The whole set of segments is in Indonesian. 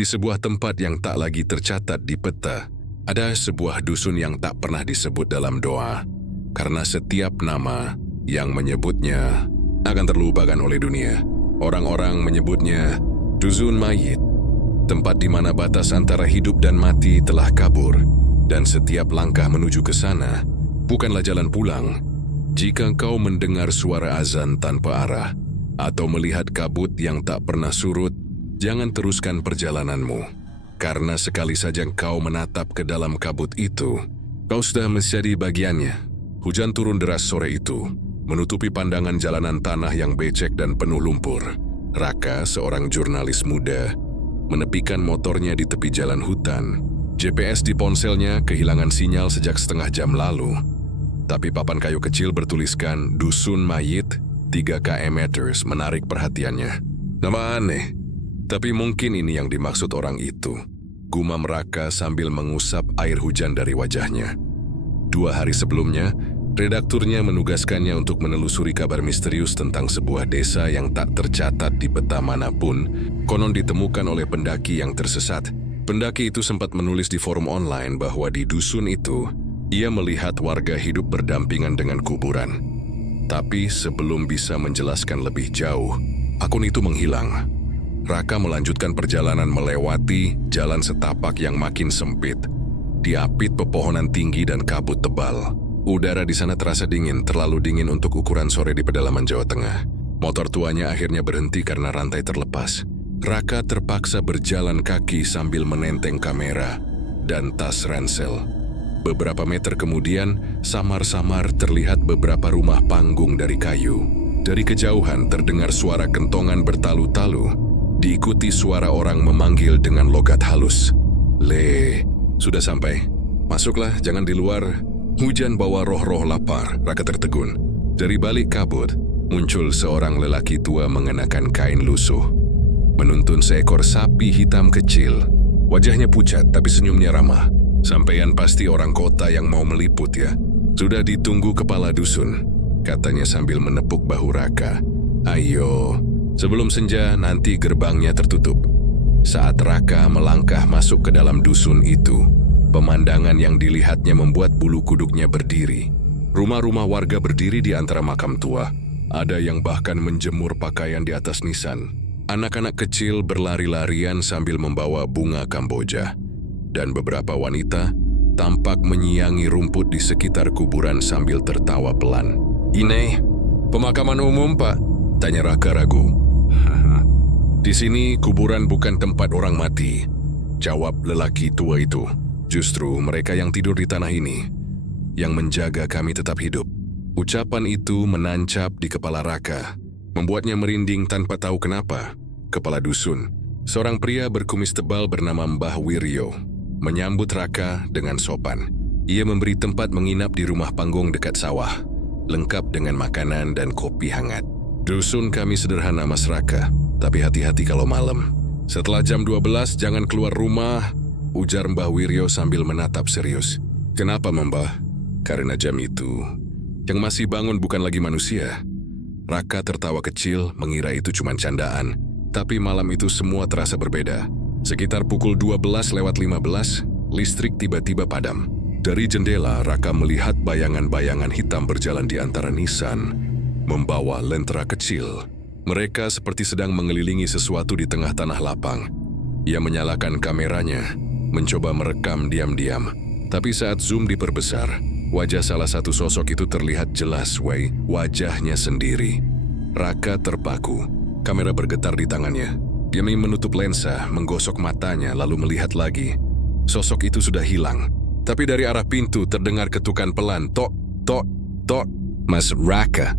Di sebuah tempat yang tak lagi tercatat di peta, ada sebuah dusun yang tak pernah disebut dalam doa, karena setiap nama yang menyebutnya akan terlupakan oleh dunia. Orang-orang menyebutnya Dusun Mayit, tempat di mana batas antara hidup dan mati telah kabur, dan setiap langkah menuju ke sana bukanlah jalan pulang. Jika kau mendengar suara azan tanpa arah atau melihat kabut yang tak pernah surut, jangan teruskan perjalananmu, karena sekali saja kau menatap ke dalam kabut itu, kau sudah menjadi bagiannya. Hujan turun deras sore itu, menutupi pandangan jalanan tanah yang becek dan penuh lumpur. Raka, seorang jurnalis muda, menepikan motornya di tepi jalan hutan. GPS di ponselnya kehilangan sinyal sejak setengah jam lalu. Tapi papan kayu kecil bertuliskan Dusun Mayit 3 km menarik perhatiannya. Nama aneh, tapi mungkin ini yang dimaksud orang itu, gumam Raka sambil mengusap air hujan dari wajahnya. 2 hari sebelumnya, redakturnya menugaskannya untuk menelusuri kabar misterius tentang sebuah desa yang tak tercatat di peta manapun, konon ditemukan oleh pendaki yang tersesat. Pendaki itu sempat menulis di forum online bahwa di dusun itu, ia melihat warga hidup berdampingan dengan kuburan. Tapi sebelum bisa menjelaskan lebih jauh, akun itu menghilang. Raka melanjutkan perjalanan melewati jalan setapak yang makin sempit, diapit pepohonan tinggi dan kabut tebal. Udara di sana terasa dingin, terlalu dingin untuk ukuran sore di pedalaman Jawa Tengah. Motor tuanya akhirnya berhenti karena rantai terlepas. Raka terpaksa berjalan kaki sambil menenteng kamera dan tas ransel. Beberapa meter kemudian, samar-samar terlihat beberapa rumah panggung dari kayu. Dari kejauhan terdengar suara kentongan bertalu-talu, diikuti suara orang memanggil dengan logat halus. "Le, sudah sampai. Masuklah, jangan di luar. Hujan bawa roh-roh lapar," Raka tertegun. Dari balik kabut, muncul seorang lelaki tua mengenakan kain lusuh, menuntun seekor sapi hitam kecil. Wajahnya pucat tapi senyumnya ramah. "Sampeyan pasti orang kota yang mau meliput ya? Sudah ditunggu kepala dusun," katanya sambil menepuk bahu Raka. "Ayo, sebelum senja nanti gerbangnya tertutup." Saat Raka melangkah masuk ke dalam dusun itu, pemandangan yang dilihatnya membuat bulu kuduknya berdiri. Rumah-rumah warga berdiri di antara makam tua. Ada yang bahkan menjemur pakaian di atas nisan. Anak-anak kecil berlari-larian sambil membawa bunga kamboja. Dan beberapa wanita tampak menyiangi rumput di sekitar kuburan sambil tertawa pelan. "Ini pemakaman umum, Pak?" tanya Raka ragu. "Di sini kuburan bukan tempat orang mati," jawab lelaki tua itu. "Justru mereka yang tidur di tanah ini, yang menjaga kami tetap hidup." Ucapan itu menancap di kepala Raka, membuatnya merinding tanpa tahu kenapa. Kepala dusun, seorang pria berkumis tebal bernama Mbah Wiryo, menyambut Raka dengan sopan. Ia memberi tempat menginap di rumah panggung dekat sawah, lengkap dengan makanan dan kopi hangat. "Dusun kami sederhana, Mas Raka, tapi hati-hati kalau malam. Setelah jam 12 jangan keluar rumah," ujar Mbah Wiryo sambil menatap serius. "Kenapa, Mbah?" "Karena jam itu, yang masih bangun bukan lagi manusia." Raka tertawa kecil mengira itu cuma candaan, tapi malam itu semua terasa berbeda. Sekitar pukul 12:15, listrik tiba-tiba padam. Dari jendela, Raka melihat bayangan-bayangan hitam berjalan di antara nisan, membawa lentera kecil. Mereka seperti sedang mengelilingi sesuatu di tengah tanah lapang. Ia menyalakan kameranya, mencoba merekam diam-diam. Tapi saat zoom diperbesar, wajah salah satu sosok itu terlihat jelas, wajahnya sendiri. Raka terpaku, kamera bergetar di tangannya. Dia menutup lensa, menggosok matanya, lalu melihat lagi. Sosok itu sudah hilang. Tapi dari arah pintu terdengar ketukan pelan, tok, tok, tok. "Mas Raka."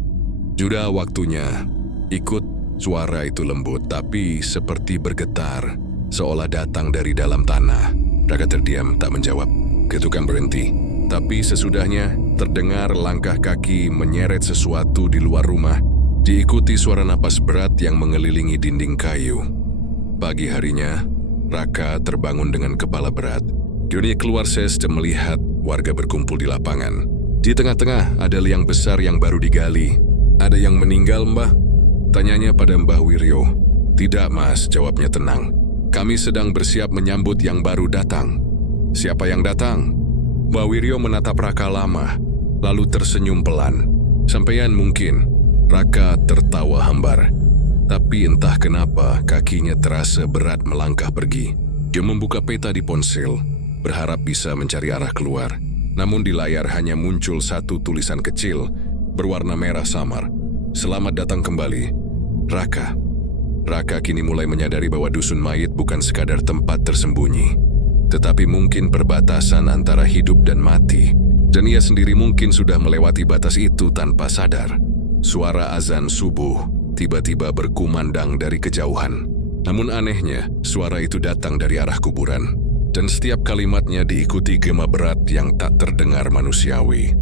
Sudah waktunya. Ikut suara itu lembut, tapi seperti bergetar, seolah datang dari dalam tanah. Raka terdiam, tak menjawab. Ketukan berhenti. Tapi sesudahnya, terdengar langkah kaki menyeret sesuatu di luar rumah, diikuti suara napas berat yang mengelilingi dinding kayu. Pagi harinya, Raka terbangun dengan kepala berat. Dia keluar dan melihat warga berkumpul di lapangan. Di tengah-tengah ada liang besar yang baru digali. "Ada yang meninggal, Mbah?" tanyanya pada Mbah Wiryo. "Tidak, Mas," jawabnya tenang. Kami sedang bersiap menyambut yang baru datang." "Siapa yang datang?" Mbak Wiryo menatap Raka lama, lalu tersenyum pelan. "Sampeyan mungkin." Raka tertawa hambar. Tapi entah kenapa kakinya terasa berat melangkah pergi. Dia membuka peta di ponsel, berharap bisa mencari arah keluar. Namun di layar hanya muncul satu tulisan kecil, berwarna merah samar. "Selamat datang kembali, Raka." Raka kini mulai menyadari bahwa dusun mayit bukan sekadar tempat tersembunyi, tetapi mungkin perbatasan antara hidup dan mati. Dan ia sendiri mungkin sudah melewati batas itu tanpa sadar. Suara azan subuh tiba-tiba berkumandang dari kejauhan. Namun anehnya, suara itu datang dari arah kuburan. Dan setiap kalimatnya diikuti gema berat yang tak terdengar manusiawi.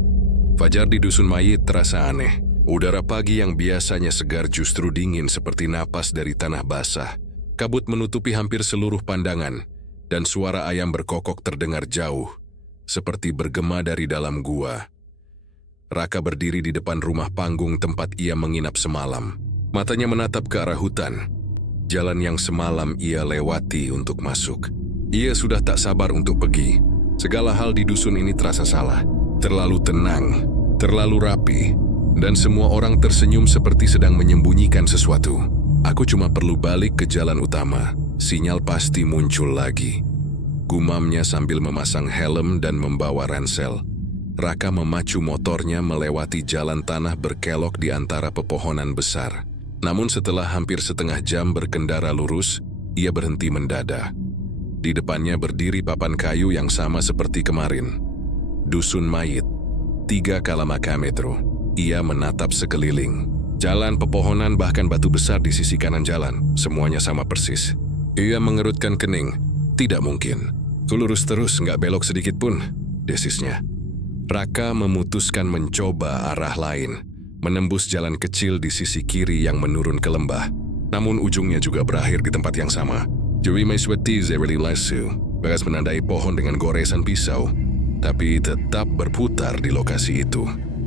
Fajar di dusun mayit terasa aneh. Udara pagi yang biasanya segar justru dingin seperti napas dari tanah basah. Kabut menutupi hampir seluruh pandangan, dan suara ayam berkokok terdengar jauh, seperti bergema dari dalam gua. Raka berdiri di depan rumah panggung tempat ia menginap semalam. Matanya menatap ke arah hutan, jalan yang semalam ia lewati untuk masuk. Ia sudah tak sabar untuk pergi. Segala hal di dusun ini terasa salah, terlalu tenang, terlalu rapi, dan semua orang tersenyum seperti sedang menyembunyikan sesuatu. "Aku cuma perlu balik ke jalan utama, sinyal pasti muncul lagi," gumamnya sambil memasang helm dan membawa ransel. Raka memacu motornya melewati jalan tanah berkelok di antara pepohonan besar. Namun setelah hampir setengah jam berkendara lurus, ia berhenti mendadak. Di depannya berdiri papan kayu yang sama seperti kemarin. Dusun mayit, 3 km. Ia menatap sekeliling. Jalan, pepohonan, bahkan batu besar di sisi kanan jalan, semuanya sama persis. Ia mengerutkan kening. Tidak mungkin. Ku lurus terus, nggak belok sedikit pun, desisnya. Raka memutuskan mencoba arah lain, menembus jalan kecil di sisi kiri yang menurun ke lembah. Namun ujungnya juga berakhir di tempat yang sama. Jui Maiswati Zerili Lasu, bekas menandai pohon dengan goresan pisau, tapi tetap berputar di lokasi itu.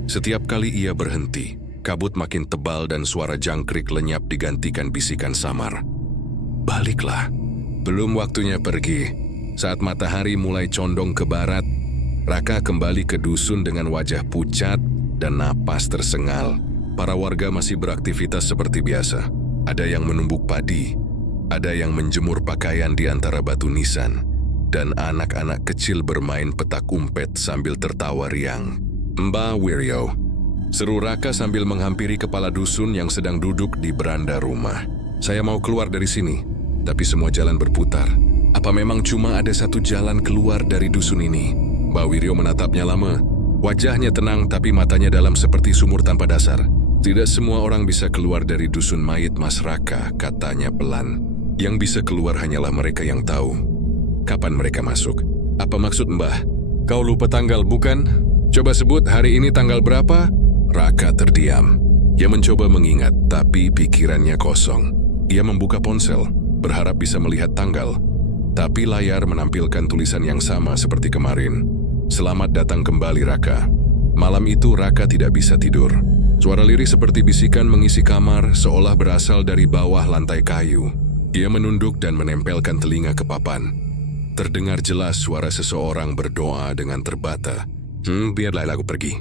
Setiap kali ia berhenti, kabut makin tebal dan suara jangkrik lenyap digantikan bisikan samar. "Baliklah, belum waktunya pergi." Saat matahari mulai condong ke barat, Raka kembali ke dusun dengan wajah pucat dan napas tersengal. Para warga masih beraktivitas seperti biasa. Ada yang menumbuk padi, ada yang menjemur pakaian di antara batu nisan, dan anak-anak kecil bermain petak umpet sambil tertawa riang. "Mbak Wiryo," seru Raka sambil menghampiri kepala dusun yang sedang duduk di beranda rumah. "Saya mau keluar dari sini, tapi semua jalan berputar. Apa memang cuma ada satu jalan keluar dari dusun ini?" Mbak Wiryo menatapnya lama. Wajahnya tenang tapi matanya dalam seperti sumur tanpa dasar. "Tidak semua orang bisa keluar dari dusun mayit, Mas Raka," katanya pelan. "Yang bisa keluar hanyalah mereka yang tahu kapan mereka masuk." "Apa maksud Mbah? Kau lupa tanggal, bukan? Coba sebut hari ini tanggal berapa?" Raka terdiam. Ia mencoba mengingat, tapi pikirannya kosong. Ia membuka ponsel, berharap bisa melihat tanggal. Tapi layar menampilkan tulisan yang sama seperti kemarin. "Selamat datang kembali, Raka." Malam itu Raka tidak bisa tidur. Suara lirih seperti bisikan mengisi kamar, seolah berasal dari bawah lantai kayu. Ia menunduk dan menempelkan telinga ke papan. Terdengar jelas suara seseorang berdoa dengan terbata. Biarlah aku pergi.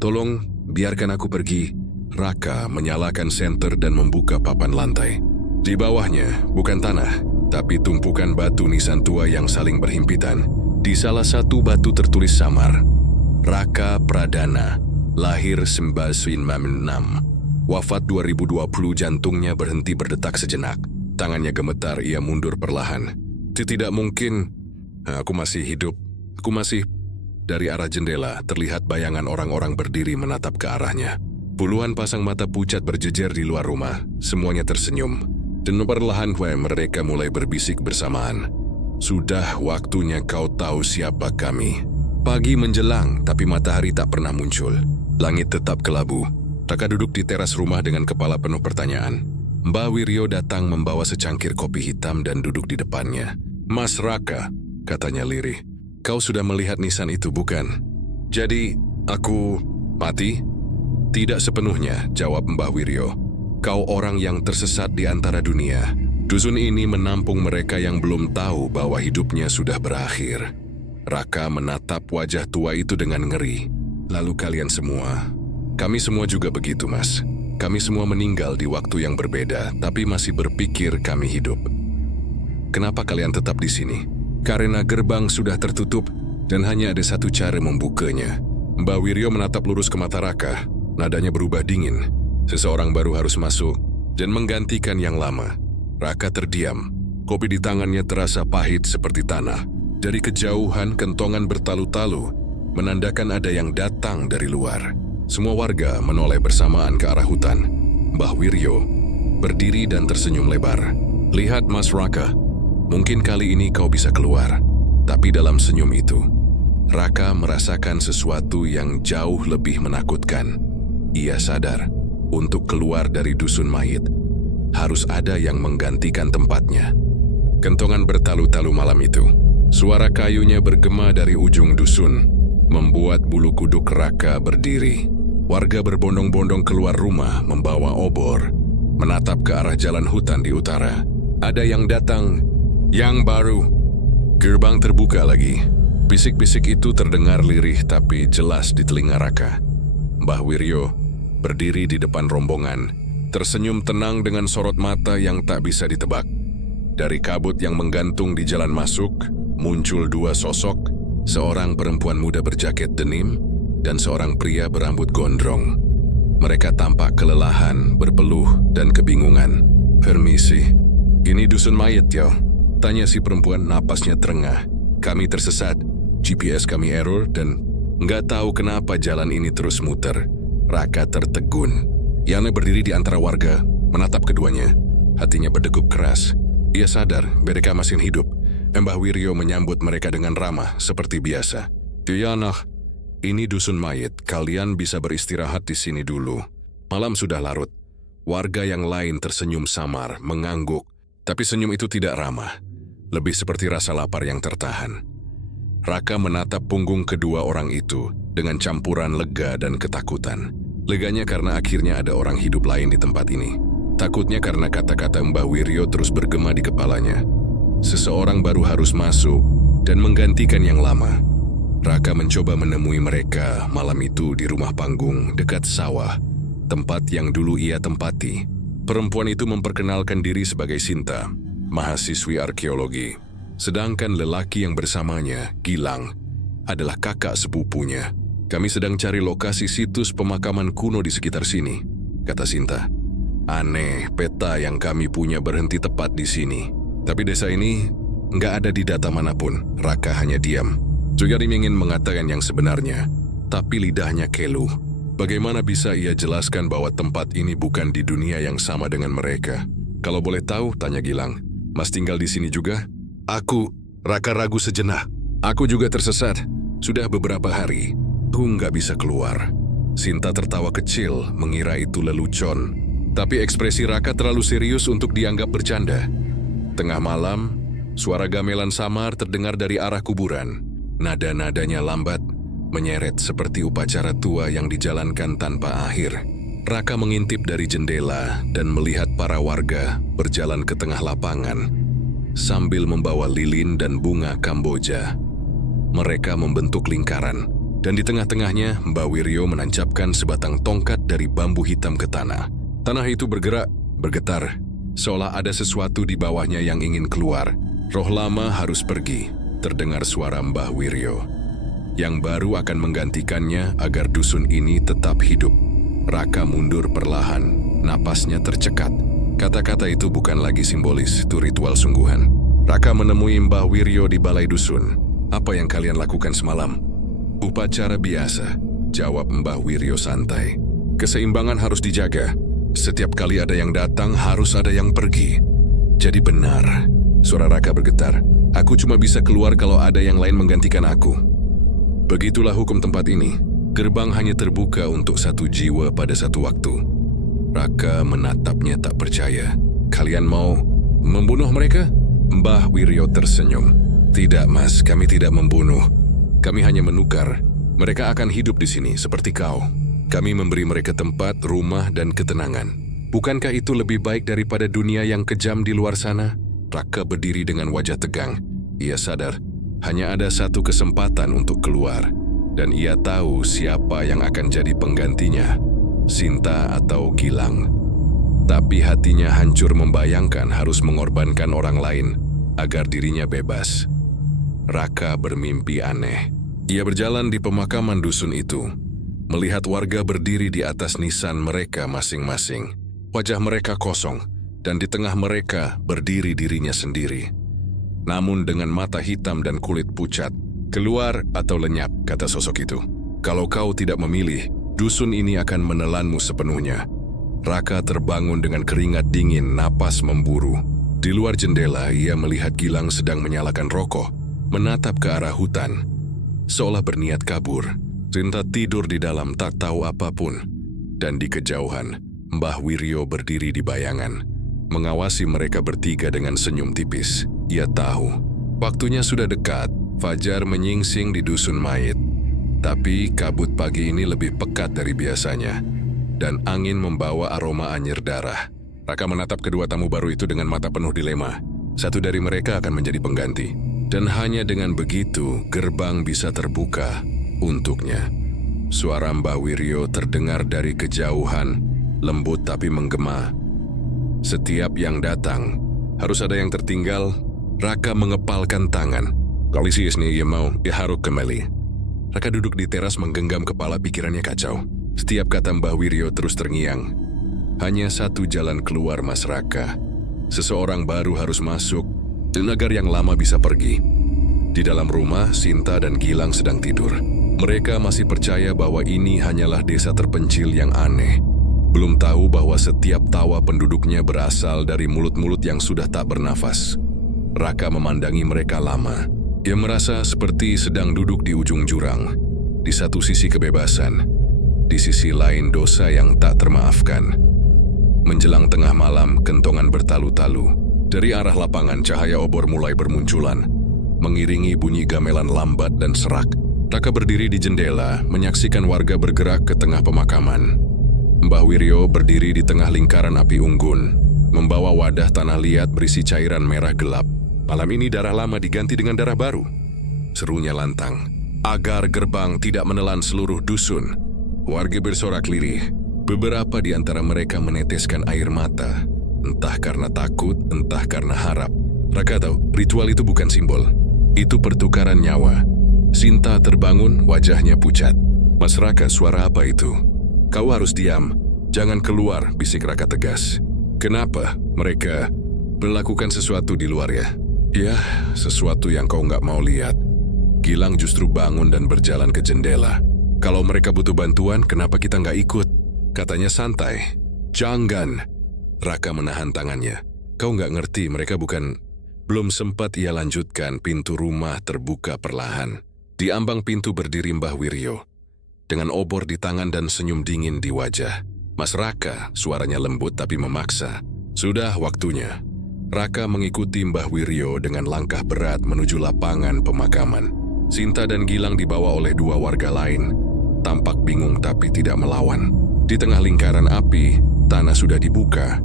Tolong, biarkan aku pergi." Raka menyalakan senter dan membuka papan lantai. Di bawahnya, bukan tanah, tapi tumpukan batu nisan tua yang saling berhimpitan. Di salah satu batu tertulis samar, "Raka Pradana, lahir 1996. Wafat 2020." Jantungnya berhenti berdetak sejenak. Tangannya gemetar, ia mundur perlahan. "Tidak mungkin. Aku masih hidup. Aku masih..." Dari arah jendela, terlihat bayangan orang-orang berdiri menatap ke arahnya. Puluhan pasang mata pucat berjejer di luar rumah. Semuanya tersenyum. Dan perlahan mereka mulai berbisik bersamaan. "Sudah waktunya kau tahu siapa kami." Pagi menjelang, tapi matahari tak pernah muncul. Langit tetap kelabu. Raka duduk di teras rumah dengan kepala penuh pertanyaan. Mbak Wiryo datang membawa secangkir kopi hitam dan duduk di depannya. "Mas Raka," katanya lirih, "kau sudah melihat nisan itu, bukan? Jadi, aku mati?" "Tidak sepenuhnya," jawab Mbah Wiryo. "Kau orang yang tersesat di antara dunia, Dusun ini menampung mereka yang belum tahu bahwa hidupnya sudah berakhir. Raka menatap wajah tua itu dengan ngeri. Lalu kalian semua, kami semua juga begitu, Mas. Kami semua meninggal di waktu yang berbeda, tapi masih berpikir kami hidup. Kenapa kalian tetap di sini? Karena gerbang sudah tertutup dan hanya ada satu cara membukanya. Mbak Wiryo menatap lurus ke mata Raka. Nadanya berubah dingin. Seseorang baru harus masuk dan menggantikan yang lama. Raka terdiam. Kopi di tangannya terasa pahit seperti tanah. Dari kejauhan, kentongan bertalu-talu, menandakan ada yang datang dari luar. Semua warga menoleh bersamaan ke arah hutan. Mbah Wiryo berdiri dan tersenyum lebar. Lihat, Mas Raka, mungkin kali ini kau bisa keluar. Tapi dalam senyum itu, Raka merasakan sesuatu yang jauh lebih menakutkan. Ia sadar, untuk keluar dari dusun mayit, harus ada yang menggantikan tempatnya. Kentongan bertalu-talu malam itu. Suara kayunya bergema dari ujung dusun, membuat bulu kuduk Raka berdiri. Warga berbondong-bondong keluar rumah membawa obor, menatap ke arah jalan hutan di utara. Ada yang datang, yang baru. Gerbang terbuka lagi. Bisik-bisik itu terdengar lirih tapi jelas di telinga Raka. Mbah Wiryo berdiri di depan rombongan, tersenyum tenang dengan sorot mata yang tak bisa ditebak. Dari kabut yang menggantung di jalan masuk, muncul dua sosok, seorang perempuan muda berjaket denim dan seorang pria berambut gondrong. Mereka tampak kelelahan, berpeluh, dan kebingungan. "Permisi, ini dusun mayit, yo?" Tanya si perempuan, napasnya terengah. "Kami tersesat, GPS kami error, dan nggak tahu kenapa jalan ini terus muter." Raka tertegun. Yana berdiri di antara warga, menatap keduanya. Hatinya berdegup keras. Ia sadar mereka masih hidup. Mbah Wiryo menyambut mereka dengan ramah seperti biasa. "Yana, ini dusun mayit. Kalian bisa beristirahat di sini dulu." Malam sudah larut. Warga yang lain tersenyum samar, mengangguk. Tapi senyum itu tidak ramah. Lebih seperti rasa lapar yang tertahan. Raka menatap punggung kedua orang itu dengan campuran lega dan ketakutan. Leganya karena akhirnya ada orang hidup lain di tempat ini. Takutnya karena kata-kata Mbah Wiryo terus bergema di kepalanya. Seseorang baru harus masuk dan menggantikan yang lama. Raka mencoba menemui mereka malam itu di rumah panggung dekat sawah, tempat yang dulu ia tempati. Perempuan itu memperkenalkan diri sebagai Sinta, mahasiswi arkeologi. Sedangkan lelaki yang bersamanya, Gilang, adalah kakak sepupunya. "Kami sedang cari lokasi situs pemakaman kuno di sekitar sini," kata Sinta. "Aneh, peta yang kami punya berhenti tepat di sini. Tapi desa ini nggak ada di data manapun." Raka hanya diam. Suyarim ingin mengatakan yang sebenarnya, tapi lidahnya keluh. Bagaimana bisa ia jelaskan bahwa tempat ini bukan di dunia yang sama dengan mereka? "Kalau boleh tahu," tanya Gilang, "Mas tinggal di sini juga?" Raka ragu sejenak. "Aku juga tersesat. Sudah beberapa hari. Aku nggak bisa keluar." Sinta tertawa kecil, mengira itu lelucon. Tapi ekspresi Raka terlalu serius untuk dianggap bercanda. Tengah malam, suara gamelan samar terdengar dari arah kuburan. Nada-nadanya lambat, menyeret seperti upacara tua yang dijalankan tanpa akhir. Raka mengintip dari jendela dan melihat para warga berjalan ke tengah lapangan sambil membawa lilin dan bunga Kamboja. Mereka membentuk lingkaran, dan di tengah-tengahnya Mbah Wiryo menancapkan sebatang tongkat dari bambu hitam ke tanah. Tanah itu bergetar, seolah ada sesuatu di bawahnya yang ingin keluar. "Roh lama harus pergi," terdengar suara Mbah Wiryo. "Yang baru akan menggantikannya agar dusun ini tetap hidup." Raka mundur perlahan, napasnya tercekat. Kata-kata itu bukan lagi simbolis, itu ritual sungguhan. Raka menemui Mbah Wiryo di balai dusun. "Apa yang kalian lakukan semalam?" "Upacara biasa," jawab Mbah Wiryo santai. "Keseimbangan harus dijaga. Setiap kali ada yang datang, harus ada yang pergi." "Jadi benar," suara Raka bergetar. "Aku cuma bisa keluar kalau ada yang lain menggantikan aku." Begitulah hukum tempat ini. Gerbang hanya terbuka untuk satu jiwa pada satu waktu. Raka menatapnya tak percaya. "Kalian mau membunuh mereka?" Mbah Wiryo tersenyum. "Tidak, Mas, kami tidak membunuh. Kami hanya menukar. Mereka akan hidup di sini seperti kau. Kami memberi mereka tempat, rumah, dan ketenangan. Bukankah itu lebih baik daripada dunia yang kejam di luar sana? Raka berdiri dengan wajah tegang. Ia sadar, hanya ada satu kesempatan untuk keluar. Dan ia tahu siapa yang akan jadi penggantinya, Sinta atau Gilang. Tapi hatinya hancur membayangkan harus mengorbankan orang lain agar dirinya bebas. Raka bermimpi aneh. Ia berjalan di pemakaman dusun itu, melihat warga berdiri di atas nisan mereka masing-masing. Wajah mereka kosong, dan di tengah mereka berdiri dirinya sendiri. Namun dengan mata hitam dan kulit pucat. Keluar atau lenyap, kata sosok itu. Kalau kau tidak memilih, dusun ini akan menelanmu sepenuhnya. Raka terbangun dengan keringat dingin, napas memburu. Di luar jendela, ia melihat Gilang sedang menyalakan rokok, menatap ke arah hutan, seolah berniat kabur. Sinta tidur di dalam tak tahu apapun. Dan di kejauhan, Mbah Wiryo berdiri di bayangan, mengawasi mereka bertiga dengan senyum tipis. Ia tahu, waktunya sudah dekat. Fajar menyingsing di dusun mayit. Tapi kabut pagi ini lebih pekat dari biasanya, dan angin membawa aroma anyir darah. Raka menatap kedua tamu baru itu dengan mata penuh dilema. Satu dari mereka akan menjadi pengganti, dan hanya dengan begitu gerbang bisa terbuka untuknya. Suara Mbah Wiryo terdengar dari kejauhan, lembut tapi menggema. Setiap yang datang, harus ada yang tertinggal. Raka mengepalkan tangan. Kalau ini ia mau, ia harus kembali. Raka duduk di teras menggenggam kepala, pikirannya kacau. Setiap kata Mbah Wiryo terus terngiang. Hanya satu jalan keluar, Mas Raka. Seseorang baru harus masuk, dan agar yang lama bisa pergi. Di dalam rumah, Sinta dan Gilang sedang tidur. Mereka masih percaya bahwa ini hanyalah desa terpencil yang aneh. Belum tahu bahwa setiap tawa penduduknya berasal dari mulut-mulut yang sudah tak bernafas. Raka memandangi mereka lama. Ia merasa seperti sedang duduk di ujung jurang. Di satu sisi kebebasan, di sisi lain dosa yang tak termaafkan. Menjelang tengah malam, kentongan bertalu-talu. Dari arah lapangan, cahaya obor mulai bermunculan, mengiringi bunyi gamelan lambat dan serak. Raka berdiri di jendela, menyaksikan warga bergerak ke tengah pemakaman. Mbah Wiryo berdiri di tengah lingkaran api unggun, membawa wadah tanah liat berisi cairan merah gelap. Malam ini darah lama diganti dengan darah baru. Serunya lantang. Agar gerbang tidak menelan seluruh dusun, warga bersorak lirih. Beberapa di antara mereka meneteskan air mata. Entah karena takut, entah karena harap. Raka tahu, ritual itu bukan simbol. Itu pertukaran nyawa. Sinta terbangun, wajahnya pucat. Mas Raka, suara apa itu? Kau harus diam. Jangan keluar, bisik Raka tegas. Kenapa mereka melakukan sesuatu di luar ya? Ya, sesuatu yang kau nggak mau lihat. Gilang justru bangun dan berjalan ke jendela. Kalau mereka butuh bantuan, kenapa kita nggak ikut? Katanya santai. Jangan. Raka menahan tangannya. Kau nggak ngerti, mereka bukan... Belum sempat ia lanjutkan, pintu rumah terbuka perlahan. Di ambang pintu berdiri Mbah Wiryo, dengan obor di tangan dan senyum dingin di wajah. Mas Raka, suaranya lembut tapi memaksa. Sudah waktunya. Raka mengikuti Mbah Wiryo dengan langkah berat menuju lapangan pemakaman. Sinta dan Gilang dibawa oleh dua warga lain. Tampak bingung tapi tidak melawan. Di tengah lingkaran api, tanah sudah dibuka.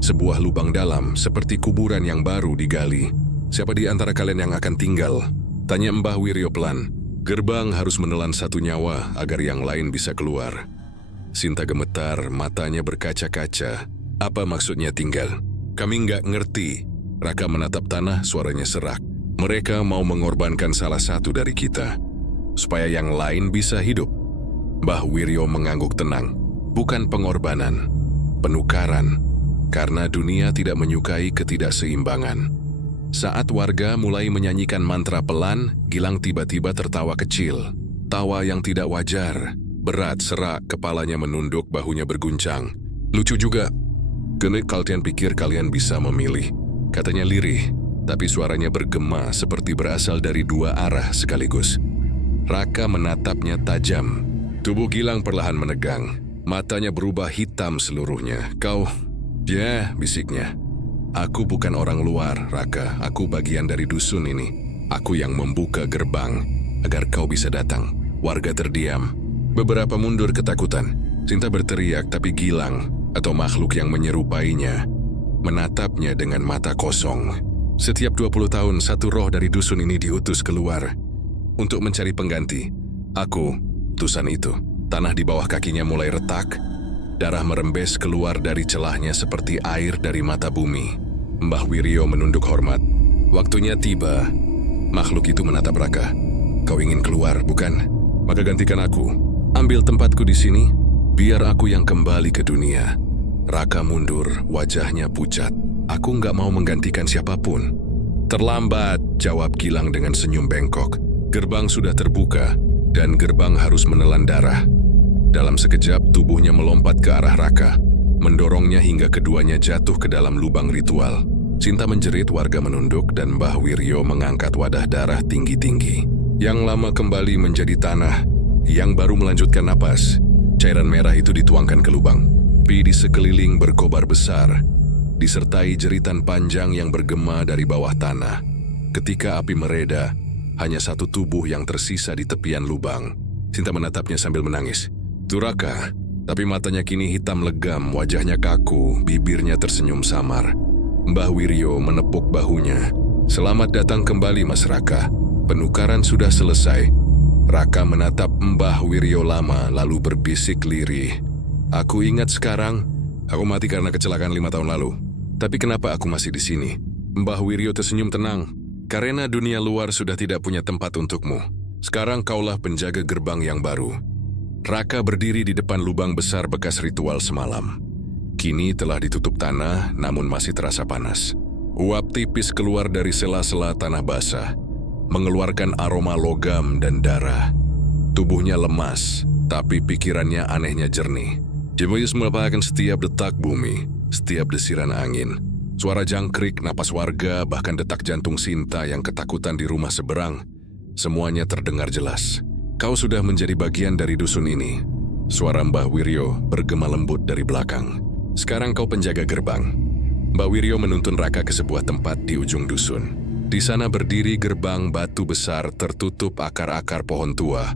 Sebuah lubang dalam seperti kuburan yang baru digali. Siapa di antara kalian yang akan tinggal? Tanya Mbah Wiryo pelan. Gerbang harus menelan satu nyawa agar yang lain bisa keluar. Sinta gemetar, matanya berkaca-kaca. Apa maksudnya tinggal? Kami nggak ngerti. Raka menatap tanah, suaranya serak. Mereka mau mengorbankan salah satu dari kita, supaya yang lain bisa hidup. Mbah Wiryo mengangguk tenang. Bukan pengorbanan, penukaran. Karena dunia tidak menyukai ketidakseimbangan. Saat warga mulai menyanyikan mantra pelan, Gilang tiba-tiba tertawa kecil. Tawa yang tidak wajar. Berat, serak, kepalanya menunduk, bahunya berguncang. Lucu juga. Genit kalian pikir kalian bisa memilih. Katanya lirih, tapi suaranya bergema seperti berasal dari dua arah sekaligus. Raka menatapnya tajam. Tubuh Gilang perlahan menegang. Matanya berubah hitam seluruhnya. Kau... Ya, bisiknya. Aku bukan orang luar, Raka. Aku bagian dari dusun ini. Aku yang membuka gerbang agar kau bisa datang. Warga terdiam. Beberapa mundur ketakutan. Sinta berteriak, tapi Gilang atau makhluk yang menyerupainya, menatapnya dengan mata kosong. Setiap 20 tahun, satu roh dari dusun ini diutus keluar untuk mencari pengganti. Aku, utusan itu. Tanah di bawah kakinya mulai retak, darah merembes keluar dari celahnya seperti air dari mata bumi. Mbah Wiryo menunduk hormat. Waktunya tiba. Makhluk itu menatap Raka. Kau ingin keluar, bukan? Maka gantikan aku. Ambil tempatku di sini, biar aku yang kembali ke dunia. Raka mundur, wajahnya pucat. Aku nggak mau menggantikan siapapun. Terlambat, jawab Gilang dengan senyum bengkok. Gerbang sudah terbuka, dan gerbang harus menelan darah. Dalam sekejap, tubuhnya melompat ke arah Raka, mendorongnya hingga keduanya jatuh ke dalam lubang ritual. Sinta menjerit, warga menunduk, dan Mbah Wiryo mengangkat wadah darah tinggi-tinggi. Yang lama kembali menjadi tanah, yang baru melanjutkan napas. Cairan merah itu dituangkan ke lubang. Api di sekeliling berkobar besar, disertai jeritan panjang yang bergema dari bawah tanah. Ketika api mereda, hanya satu tubuh yang tersisa di tepian lubang. Sinta menatapnya sambil menangis. "Itu Raka," tapi matanya kini hitam legam, wajahnya kaku, bibirnya tersenyum samar. Mbah Wiryo menepuk bahunya. "Selamat datang kembali, Mas Raka. Penukaran sudah selesai." Raka menatap Mbah Wiryo lama, lalu berbisik lirih. "Aku ingat sekarang, aku mati karena kecelakaan 5 tahun lalu. Tapi kenapa aku masih di sini?" Mbah Wiryo tersenyum tenang. "Karena dunia luar sudah tidak punya tempat untukmu. Sekarang kaulah penjaga gerbang yang baru." Raka berdiri di depan lubang besar bekas ritual semalam. Kini telah ditutup tanah, namun masih terasa panas. Uap tipis keluar dari sela-sela tanah basah, mengeluarkan aroma logam dan darah. Tubuhnya lemas, tapi pikirannya anehnya jernih. Jemuyus melupakan setiap detak bumi, setiap desiran angin. Suara jangkrik, napas warga, bahkan detak jantung Sinta yang ketakutan di rumah seberang. Semuanya terdengar jelas. "Kau sudah menjadi bagian dari dusun ini." Suara Mbah Wiryo bergema lembut dari belakang. "Sekarang kau penjaga gerbang." Mbah Wiryo menuntun Raka ke sebuah tempat di ujung dusun. Di sana berdiri gerbang batu besar tertutup akar-akar pohon tua,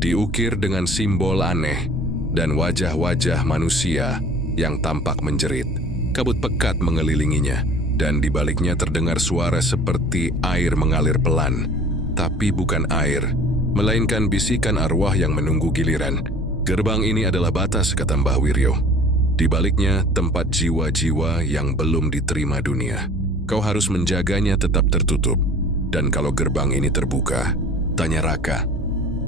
diukir dengan simbol aneh dan wajah-wajah manusia yang tampak menjerit. Kabut pekat mengelilinginya, dan di baliknya terdengar suara seperti air mengalir pelan. Tapi bukan air, melainkan bisikan arwah yang menunggu giliran. "Gerbang ini adalah batas," kata Mbah Wiryo. "Di baliknya tempat jiwa-jiwa yang belum diterima dunia. Kau harus menjaganya tetap tertutup. Dan kalau gerbang ini terbuka," tanya Raka,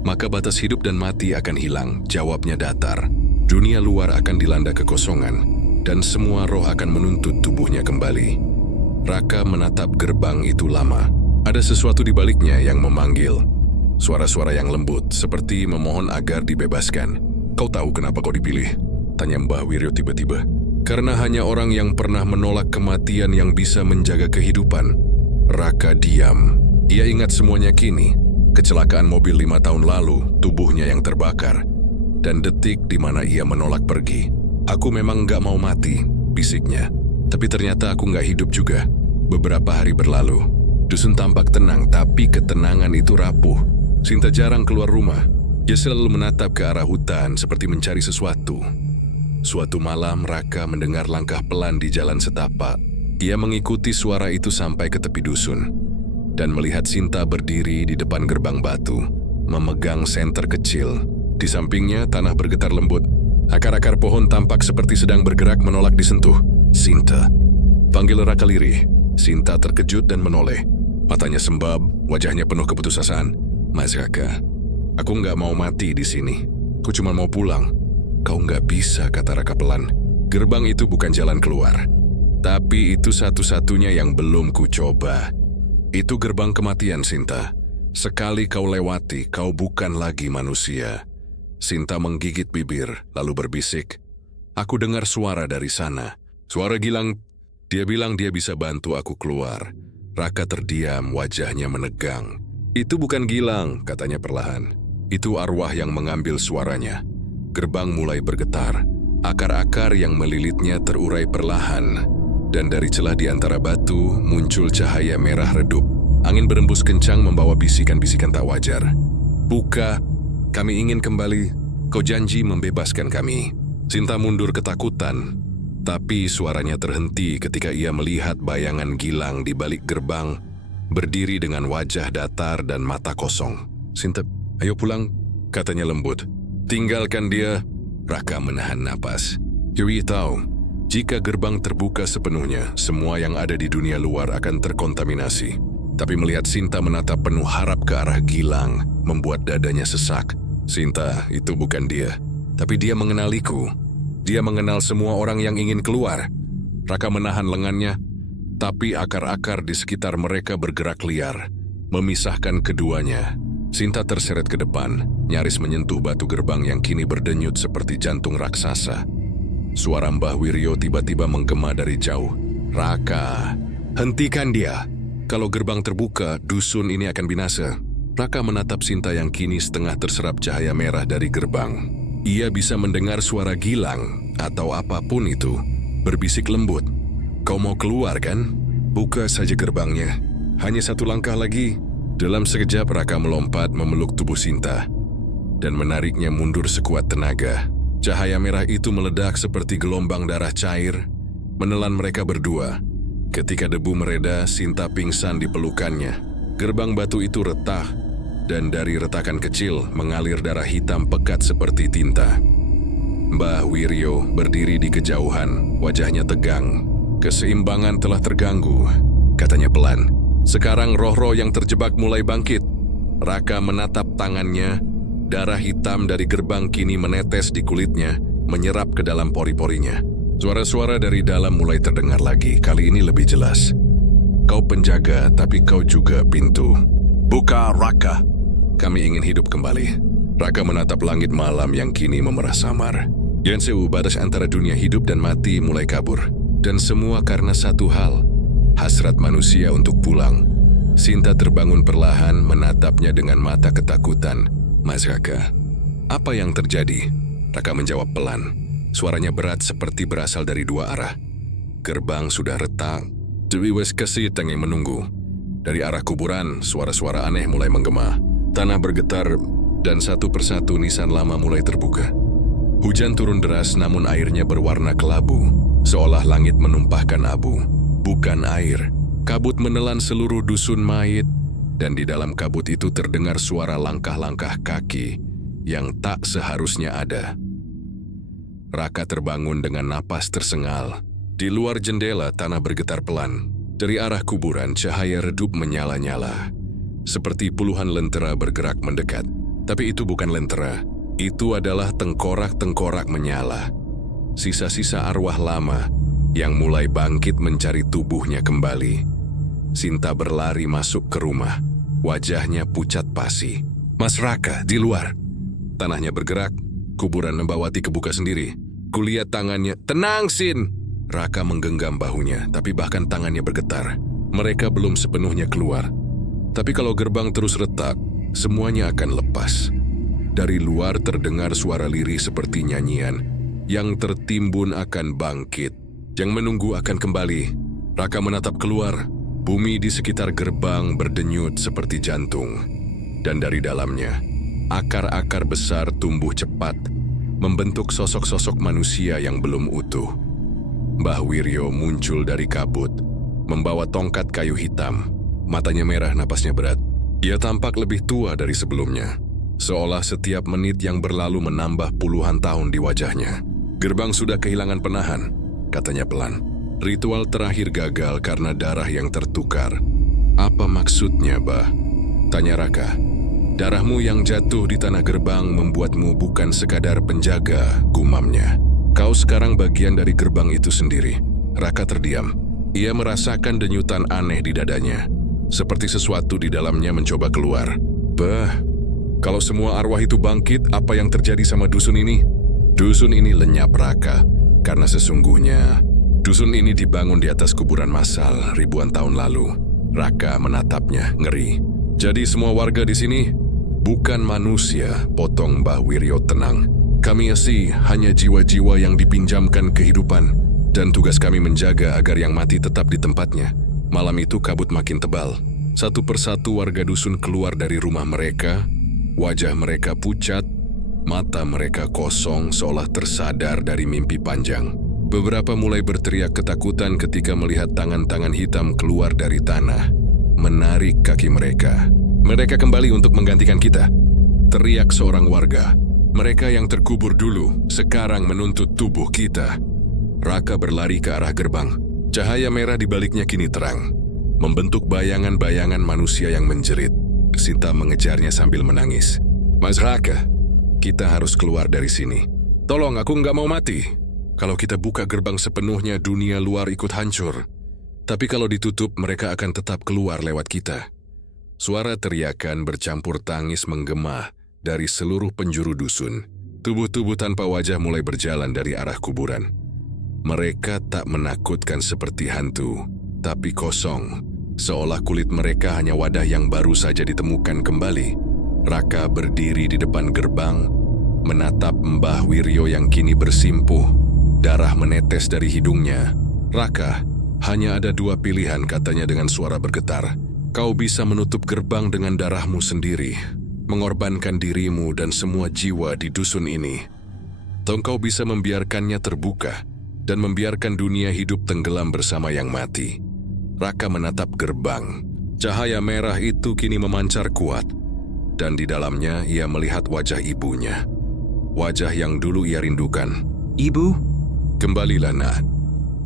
"maka batas hidup dan mati akan hilang." Jawabnya datar. "Dunia luar akan dilanda kekosongan, dan semua roh akan menuntut tubuhnya kembali." Raka menatap gerbang itu lama. Ada sesuatu di baliknya yang memanggil. Suara-suara yang lembut, seperti memohon agar dibebaskan. "Kau tahu kenapa kau dipilih?" tanya Mbah Wiryo tiba-tiba. "Karena hanya orang yang pernah menolak kematian yang bisa menjaga kehidupan." Raka diam. Ia ingat semuanya kini. Kecelakaan mobil 5 tahun lalu, tubuhnya yang terbakar, dan detik di mana ia menolak pergi. "Aku memang nggak mau mati," bisiknya. "Tapi ternyata aku nggak hidup juga." Beberapa hari berlalu. Dusun tampak tenang, tapi ketenangan itu rapuh. Sinta jarang keluar rumah. Dia selalu menatap ke arah hutan seperti mencari sesuatu. Suatu malam, Raka mendengar langkah pelan di jalan setapak. Ia mengikuti suara itu sampai ke tepi dusun, dan melihat Sinta berdiri di depan gerbang batu, memegang senter kecil. Di sampingnya, tanah bergetar lembut. Akar-akar pohon tampak seperti sedang bergerak menolak disentuh. "Sinta," panggil Raka lirih. Sinta terkejut dan menoleh. Matanya sembab, wajahnya penuh keputusasaan. "Mas Raka, aku nggak mau mati di sini. Aku cuma mau pulang." "Kau nggak bisa," kata Raka pelan. "Gerbang itu bukan jalan keluar. Tapi itu satu-satunya yang belum ku coba. Itu gerbang kematian, Sinta. Sekali kau lewati, kau bukan lagi manusia." Sinta menggigit bibir, lalu berbisik, "Aku dengar suara dari sana. Suara Gilang. Dia bilang dia bisa bantu aku keluar." Raka terdiam, wajahnya menegang. "Itu bukan Gilang," katanya perlahan. "Itu arwah yang mengambil suaranya." Gerbang mulai bergetar. Akar-akar yang melilitnya terurai perlahan, dan dari celah di antara batu muncul cahaya merah redup. Angin berembus kencang membawa bisikan-bisikan tak wajar. "Buka, kami ingin kembali. Kau janji membebaskan kami." Sinta mundur ketakutan. Tapi suaranya terhenti ketika ia melihat bayangan Gilang di balik gerbang, berdiri dengan wajah datar dan mata kosong. "Sinta, ayo pulang," katanya lembut. "Tinggalkan dia." Raka menahan napas. Yuri tahu, jika gerbang terbuka sepenuhnya, semua yang ada di dunia luar akan terkontaminasi. Tapi melihat Sinta menatap penuh harap ke arah Gilang, membuat dadanya sesak. "Sinta, itu bukan dia. Tapi dia mengenaliku. Dia mengenal semua orang yang ingin keluar." Raka menahan lengannya, tapi akar-akar di sekitar mereka bergerak liar, memisahkan keduanya. Sinta terseret ke depan, nyaris menyentuh batu gerbang yang kini berdenyut seperti jantung raksasa. Suara Mbah Wiryo tiba-tiba menggema dari jauh. "Raka, hentikan dia. Kalau gerbang terbuka, dusun ini akan binasa." Raka menatap Sinta yang kini setengah terserap cahaya merah dari gerbang. Ia bisa mendengar suara Gilang, atau apapun itu, berbisik lembut. "Kau mau keluar kan? Buka saja gerbangnya. Hanya satu langkah lagi." Dalam sekejap Raka melompat memeluk tubuh Sinta dan menariknya mundur sekuat tenaga. Cahaya merah itu meledak seperti gelombang darah cair, menelan mereka berdua. Ketika debu mereda, Sinta pingsan di pelukannya. Gerbang batu itu retak, dan dari retakan kecil mengalir darah hitam pekat seperti tinta. Mbah Wiryo berdiri di kejauhan, wajahnya tegang. "Keseimbangan telah terganggu," katanya pelan. "Sekarang roh-roh yang terjebak mulai bangkit." Raka menatap tangannya, darah hitam dari gerbang kini menetes di kulitnya, menyerap ke dalam pori-porinya. Suara-suara dari dalam mulai terdengar lagi, kali ini lebih jelas. "Kau penjaga, tapi kau juga pintu. Buka, Raka. Kami ingin hidup kembali." Raka menatap langit malam yang kini memerah samar. Yanseu, batas antara dunia hidup dan mati mulai kabur. Dan semua karena satu hal, hasrat manusia untuk pulang. Sinta terbangun perlahan, menatapnya dengan mata ketakutan. "Mas Raka, apa yang terjadi?" Raka menjawab pelan. Suaranya berat seperti berasal dari dua arah. Gerbang sudah retak. Dewi Weskasi tengah menunggu. Dari arah kuburan, suara-suara aneh mulai menggema. Tanah bergetar, dan satu persatu nisan lama mulai terbuka. Hujan turun deras, namun airnya berwarna kelabu, seolah langit menumpahkan abu. Bukan air, kabut menelan seluruh dusun mayit, dan di dalam kabut itu terdengar suara langkah-langkah kaki yang tak seharusnya ada. Raka terbangun dengan napas tersengal. Di luar jendela, tanah bergetar pelan. Dari arah kuburan, cahaya redup menyala-nyala. Seperti puluhan lentera bergerak mendekat. Tapi itu bukan lentera. Itu adalah tengkorak-tengkorak menyala. Sisa-sisa arwah lama yang mulai bangkit mencari tubuhnya kembali. Sinta berlari masuk ke rumah. Wajahnya pucat pasi. "Mas Raka, di luar." Tanahnya bergerak. Kuburan Mbawati kebuka sendiri. Kulihat tangannya. "Tenang, Sin!" Raka menggenggam bahunya, tapi bahkan tangannya bergetar. Mereka belum sepenuhnya keluar. Tapi kalau gerbang terus retak, semuanya akan lepas. Dari luar terdengar suara lirih seperti nyanyian. Yang tertimbun akan bangkit. Yang menunggu akan kembali. Raka menatap keluar. Bumi di sekitar gerbang berdenyut seperti jantung. Dan dari dalamnya, akar-akar besar tumbuh cepat, membentuk sosok-sosok manusia yang belum utuh. Mbah Wiryo muncul dari kabut, membawa tongkat kayu hitam. Matanya merah, napasnya berat. Ia tampak lebih tua dari sebelumnya, seolah setiap menit yang berlalu menambah puluhan tahun di wajahnya. "Gerbang sudah kehilangan penahan," katanya pelan. "Ritual terakhir gagal karena darah yang tertukar." "Apa maksudnya, Bah?" tanya Raka. "Darahmu yang jatuh di tanah gerbang membuatmu bukan sekadar penjaga," gumamnya. "Kau sekarang bagian dari gerbang itu sendiri." Raka terdiam. Ia merasakan denyutan aneh di dadanya, seperti sesuatu di dalamnya mencoba keluar. "Bah, kalau semua arwah itu bangkit, apa yang terjadi sama dusun ini?" Dusun ini lenyap, Raka, karena sesungguhnya dusun ini dibangun di atas kuburan massal ribuan tahun lalu. Raka menatapnya ngeri. "Jadi semua warga di sini bukan manusia," potong Mbah Wiryo tenang. "Kami sih hanya jiwa-jiwa yang dipinjamkan kehidupan, dan tugas kami menjaga agar yang mati tetap di tempatnya." Malam itu kabut makin tebal. Satu persatu warga dusun keluar dari rumah mereka. Wajah mereka pucat, mata mereka kosong seolah tersadar dari mimpi panjang. Beberapa mulai berteriak ketakutan ketika melihat tangan-tangan hitam keluar dari tanah, menarik kaki mereka. Mereka kembali untuk menggantikan kita, teriak seorang warga. Mereka yang terkubur dulu sekarang menuntut tubuh kita. Raka berlari ke arah gerbang. Cahaya merah di baliknya kini terang, membentuk bayangan-bayangan manusia yang menjerit. Sinta mengejarnya sambil menangis. Mas Raka, kita harus keluar dari sini. Tolong, aku nggak mau mati. Kalau kita buka gerbang sepenuhnya, dunia luar ikut hancur. Tapi kalau ditutup, mereka akan tetap keluar lewat kita. Suara teriakan bercampur tangis menggema dari seluruh penjuru dusun. Tubuh-tubuh tanpa wajah mulai berjalan dari arah kuburan. Mereka tak menakutkan seperti hantu, tapi kosong. Seolah kulit mereka hanya wadah yang baru saja ditemukan kembali. Raka berdiri di depan gerbang, menatap Mbah Wiryo yang kini bersimpuh. Darah menetes dari hidungnya. Raka, hanya ada dua pilihan, katanya dengan suara bergetar. Kau bisa menutup gerbang dengan darahmu sendiri, mengorbankan dirimu dan semua jiwa di dusun ini. Atau kau bisa membiarkannya terbuka dan membiarkan dunia hidup tenggelam bersama yang mati. Raka menatap gerbang. Cahaya merah itu kini memancar kuat, dan di dalamnya ia melihat wajah ibunya. Wajah yang dulu ia rindukan. Ibu? Kembalilah, Nak.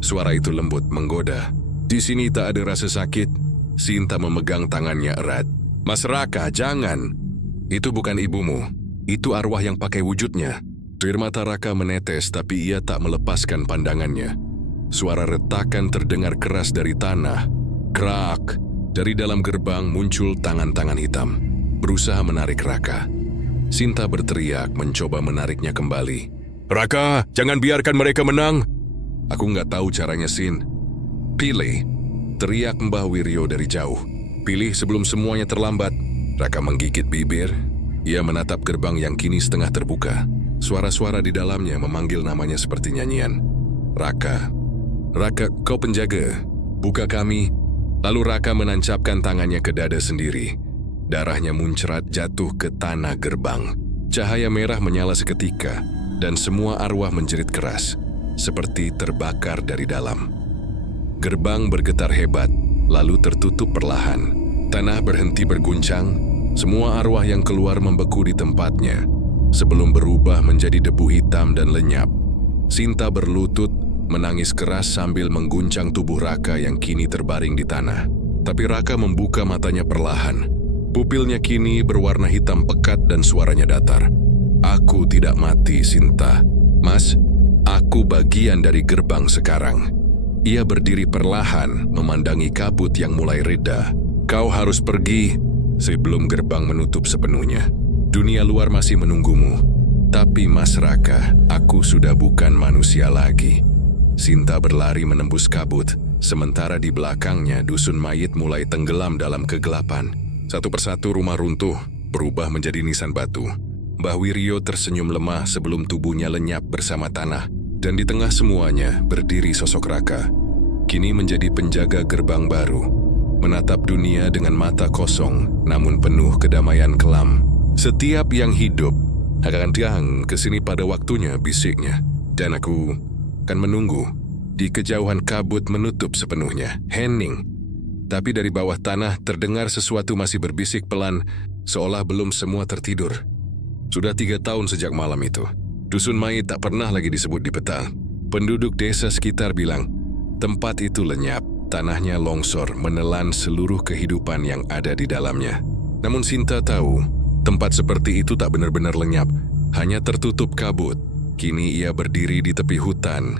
Suara itu lembut, menggoda. Di sini tak ada rasa sakit. Sinta memegang tangannya erat. Mas Raka, jangan. Itu bukan ibumu. Itu arwah yang pakai wujudnya. Air mata Raka menetes, tapi ia tak melepaskan pandangannya. Suara retakan terdengar keras dari tanah. Krak. Dari dalam gerbang muncul tangan-tangan hitam, berusaha menarik Raka. Sinta berteriak, mencoba menariknya kembali. Raka, jangan biarkan mereka menang. Aku nggak tahu caranya, Sin. Pilih, teriak Mbah Wiryo dari jauh. Pilih sebelum semuanya terlambat. Raka menggigit bibir. Ia menatap gerbang yang kini setengah terbuka. Suara-suara di dalamnya memanggil namanya seperti nyanyian. Raka, Raka, kau penjaga. Buka kami. Lalu Raka menancapkan tangannya ke dada sendiri. Darahnya muncrat jatuh ke tanah gerbang. Cahaya merah menyala seketika, dan semua arwah menjerit keras, seperti terbakar dari dalam. Gerbang bergetar hebat, lalu tertutup perlahan. Tanah berhenti berguncang, semua arwah yang keluar membeku di tempatnya, sebelum berubah menjadi debu hitam dan lenyap. Sinta berlutut, menangis keras sambil mengguncang tubuh Raka yang kini terbaring di tanah. Tapi Raka membuka matanya perlahan. Pupilnya kini berwarna hitam pekat dan suaranya datar. Aku tidak mati, Sinta. Mas, aku bagian dari gerbang sekarang. Ia berdiri perlahan, memandangi kabut yang mulai reda. Kau harus pergi sebelum gerbang menutup sepenuhnya. Dunia luar masih menunggumu. Tapi Mas Raka, aku sudah bukan manusia lagi. Sinta berlari menembus kabut, sementara di belakangnya dusun mayit mulai tenggelam dalam kegelapan. Satu persatu rumah runtuh, berubah menjadi nisan batu. Mbah Wiryo tersenyum lemah sebelum tubuhnya lenyap bersama tanah, dan di tengah semuanya berdiri sosok Raka. Kini menjadi penjaga gerbang baru, menatap dunia dengan mata kosong, namun penuh kedamaian kelam. Setiap yang hidup akan datang ke sini pada waktunya, bisiknya, dan aku akan menunggu. Di kejauhan kabut menutup sepenuhnya, hening. Tapi dari bawah tanah terdengar sesuatu masih berbisik pelan, seolah belum semua tertidur. Sudah 3 tahun sejak malam itu. Dusun mayit tak pernah lagi disebut di peta. Penduduk desa sekitar bilang, tempat itu lenyap, tanahnya longsor, menelan seluruh kehidupan yang ada di dalamnya. Namun Sinta tahu, tempat seperti itu tak benar-benar lenyap, hanya tertutup kabut. Kini ia berdiri di tepi hutan,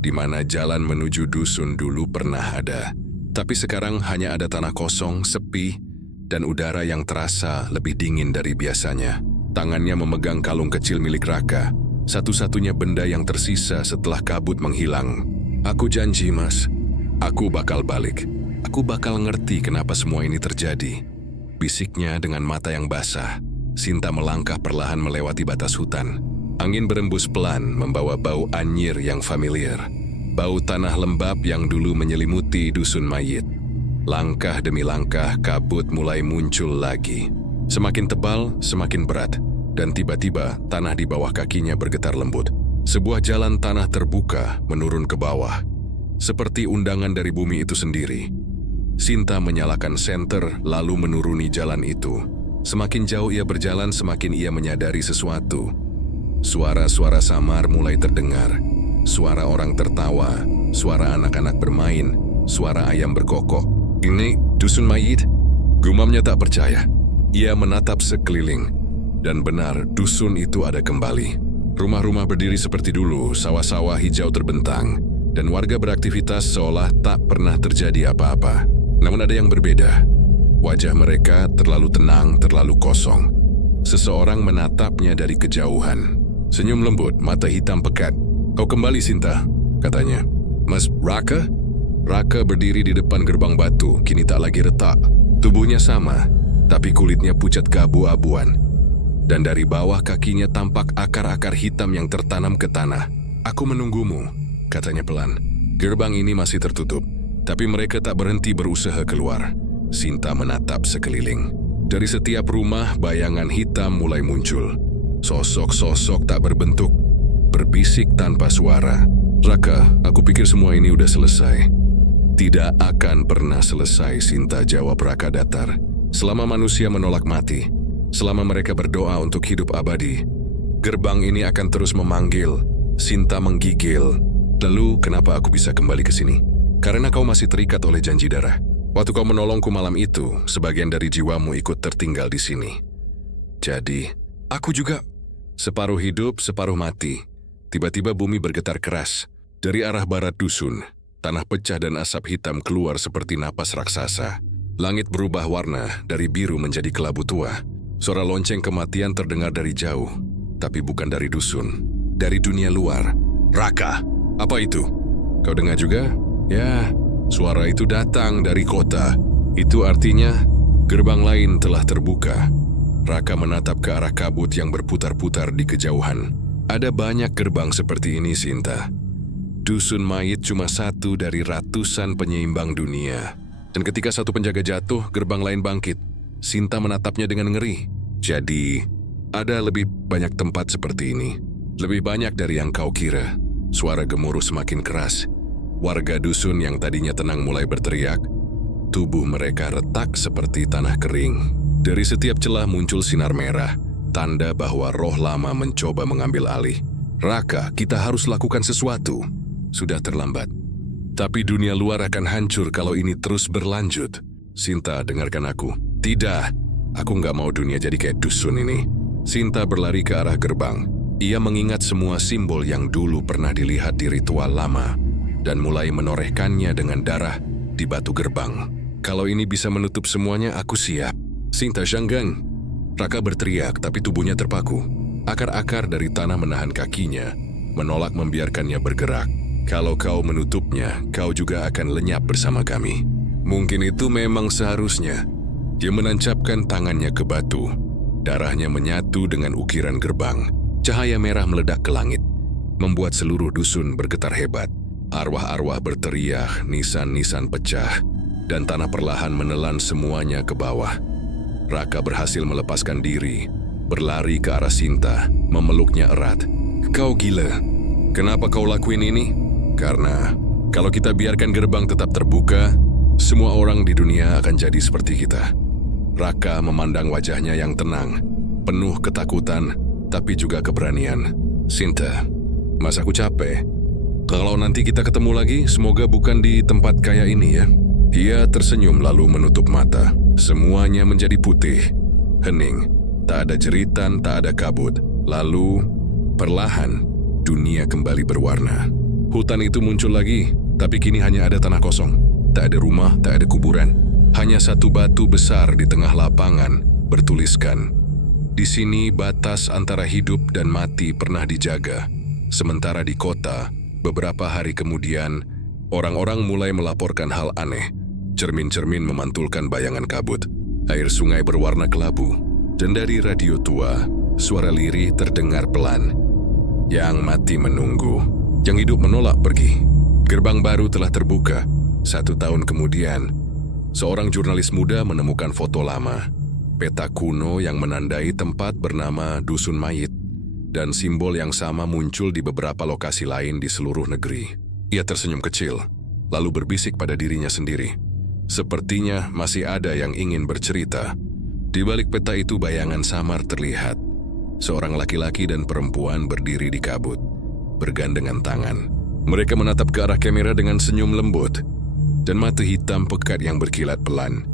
di mana jalan menuju dusun dulu pernah ada. Tapi sekarang hanya ada tanah kosong, sepi, dan udara yang terasa lebih dingin dari biasanya. Tangannya memegang kalung kecil milik Raka, satu-satunya benda yang tersisa setelah kabut menghilang. Aku janji, Mas. Aku bakal balik. Aku bakal ngerti kenapa semua ini terjadi. Bisiknya dengan mata yang basah. Sinta melangkah perlahan melewati batas hutan. Angin berembus pelan membawa bau anyir yang familiar. Bau tanah lembab yang dulu menyelimuti dusun mayit. Langkah demi langkah kabut mulai muncul lagi. Semakin tebal, semakin berat. Dan tiba-tiba tanah di bawah kakinya bergetar lembut. Sebuah jalan tanah terbuka menurun ke bawah, seperti undangan dari bumi itu sendiri. Sinta menyalakan senter lalu menuruni jalan itu. Semakin jauh ia berjalan, semakin ia menyadari sesuatu. Suara-suara samar mulai terdengar. Suara orang tertawa, suara anak-anak bermain, suara ayam berkokok. "Ini dusun mayit?" Gumamnya tak percaya. Ia menatap sekeliling, dan benar dusun itu ada kembali. Rumah-rumah berdiri seperti dulu, sawah-sawah hijau terbentang, dan warga beraktivitas seolah tak pernah terjadi apa-apa. Namun ada yang berbeda. Wajah mereka terlalu tenang, terlalu kosong. Seseorang menatapnya dari kejauhan. Senyum lembut, mata hitam pekat. "Kau kembali, Sinta," katanya. "Mas Raka?" Raka berdiri di depan gerbang batu, kini tak lagi retak. Tubuhnya sama, tapi kulitnya pucat keabu-abuan. Dan dari bawah kakinya tampak akar-akar hitam yang tertanam ke tanah. "Aku menunggumu," katanya pelan. Gerbang ini masih tertutup, tapi mereka tak berhenti berusaha keluar. Sinta menatap sekeliling. Dari setiap rumah, bayangan hitam mulai muncul. Sosok-sosok tak berbentuk, berbisik tanpa suara. "Raka, aku pikir semua ini udah selesai." "Tidak akan pernah selesai," Sinta jawab Raka datar. "Selama manusia menolak mati, selama mereka berdoa untuk hidup abadi, gerbang ini akan terus memanggil." Sinta menggigil. "Lalu kenapa aku bisa kembali ke sini?" "Karena kau masih terikat oleh janji darah. Waktu kau menolongku malam itu, sebagian dari jiwamu ikut tertinggal di sini. Jadi, aku juga separuh hidup, separuh mati." Tiba-tiba bumi bergetar keras. Dari arah barat dusun, tanah pecah dan asap hitam keluar seperti napas raksasa. Langit berubah warna dari biru menjadi kelabu tua. Suara lonceng kematian terdengar dari jauh, tapi bukan dari dusun, dari dunia luar. "Raka, apa itu? Kau dengar juga?" "Ya, suara itu datang dari kota. Itu artinya gerbang lain telah terbuka." Raka menatap ke arah kabut yang berputar-putar di kejauhan. "Ada banyak gerbang seperti ini, Sinta. Dusun mayit cuma satu dari ratusan penyeimbang dunia. Dan ketika satu penjaga jatuh, gerbang lain bangkit." Sinta menatapnya dengan ngeri. "Jadi, ada lebih banyak tempat seperti ini. Lebih banyak dari yang kau kira." Suara gemuruh semakin keras. Warga dusun yang tadinya tenang mulai berteriak. Tubuh mereka retak seperti tanah kering. Dari setiap celah muncul sinar merah, tanda bahwa roh lama mencoba mengambil alih. "Raka, kita harus lakukan sesuatu." "Sudah terlambat." "Tapi dunia luar akan hancur kalau ini terus berlanjut." "Sinta, dengarkan aku." "Tidak, aku nggak mau dunia jadi kayak dusun ini." Sinta berlari ke arah gerbang. Ia mengingat semua simbol yang dulu pernah dilihat di ritual lama, dan mulai menorehkannya dengan darah di batu gerbang. "Kalau ini bisa menutup semuanya, aku siap." "Sinta, jangan!" Raka berteriak, tapi tubuhnya terpaku. Akar-akar dari tanah menahan kakinya, menolak membiarkannya bergerak. "Kalau kau menutupnya, kau juga akan lenyap bersama kami." Mungkin itu memang seharusnya. Dia menancapkan tangannya ke batu. Darahnya menyatu dengan ukiran gerbang. Cahaya merah meledak ke langit, membuat seluruh dusun bergetar hebat. Arwah-arwah berteriak, nisan-nisan pecah, dan tanah perlahan menelan semuanya ke bawah. Raka berhasil melepaskan diri, berlari ke arah Sinta, memeluknya erat. "Kau gila. Kenapa kau lakuin ini?" "Karena kalau kita biarkan gerbang tetap terbuka, semua orang di dunia akan jadi seperti kita." Raka memandang wajahnya yang tenang, penuh ketakutan, tapi juga keberanian. "Sinta, mas aku capek. Kalau nanti kita ketemu lagi, semoga bukan di tempat kayak ini ya." Dia tersenyum lalu menutup mata. Semuanya menjadi putih, hening. Tak ada jeritan, tak ada kabut. Lalu, perlahan, dunia kembali berwarna. Hutan itu muncul lagi, tapi kini hanya ada tanah kosong. Tak ada rumah, tak ada kuburan. Hanya satu batu besar di tengah lapangan, bertuliskan, "Di sini batas antara hidup dan mati pernah dijaga." Sementara di kota, beberapa hari kemudian, orang-orang mulai melaporkan hal aneh. Cermin-cermin memantulkan bayangan kabut. Air sungai berwarna kelabu. Dan dari radio tua, suara lirih terdengar pelan. "Yang mati menunggu, yang hidup menolak pergi." Gerbang baru telah terbuka. 1 tahun kemudian, seorang jurnalis muda menemukan foto lama. Peta kuno yang menandai tempat bernama Dusun Mayit. dan simbol yang sama muncul di beberapa lokasi lain di seluruh negeri. Ia tersenyum kecil, lalu berbisik pada dirinya sendiri. Sepertinya masih ada yang ingin bercerita. Di balik peta itu bayangan samar terlihat. Seorang laki-laki dan perempuan berdiri di kabut, bergandengan tangan. Mereka menatap ke arah kamera dengan senyum lembut, dan mata hitam pekat yang berkilat pelan.